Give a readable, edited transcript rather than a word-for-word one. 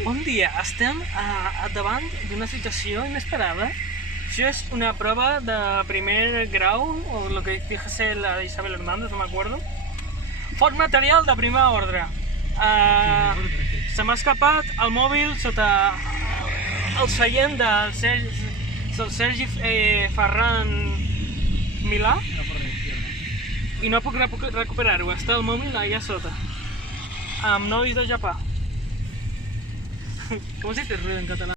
Bon dia, estem davant d'una situació inesperada. Això és una prova de primer grau, o lo que dijo la Isabel Hernández, no me acuerdo. Fort material de primer ordre. Se m'ha escapat el mòbil sota el seient del Sergi Ferran Milà i no puc recuperar-ho, està el mòbil allà sota, amb nois de Japó. ¿Cómo se dice ruido en catalán?